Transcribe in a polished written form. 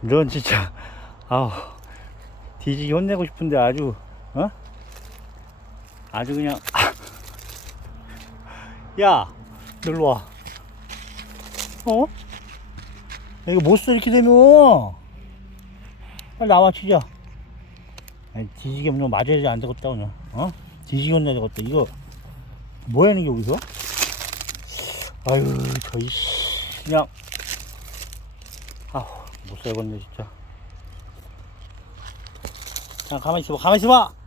넌 진짜, 아우, 뒤지게 혼내고 싶은데 아주, 어? 아주 그냥, 야, 놀러 와. 어? 야, 이거 못 써, 이렇게 되면. 빨리 나와, 치자. 아니, 뒤지게 뭐 맞아야지 안 되겠다, 그냥. 어? 뒤지게 혼내야 되겠다. 이거, 뭐 하는 게 여기서? 아유, 저이씨, 그냥, 아우, 못 살겠네, 진짜. 자, 가만히 있어봐, 가만히 있어봐!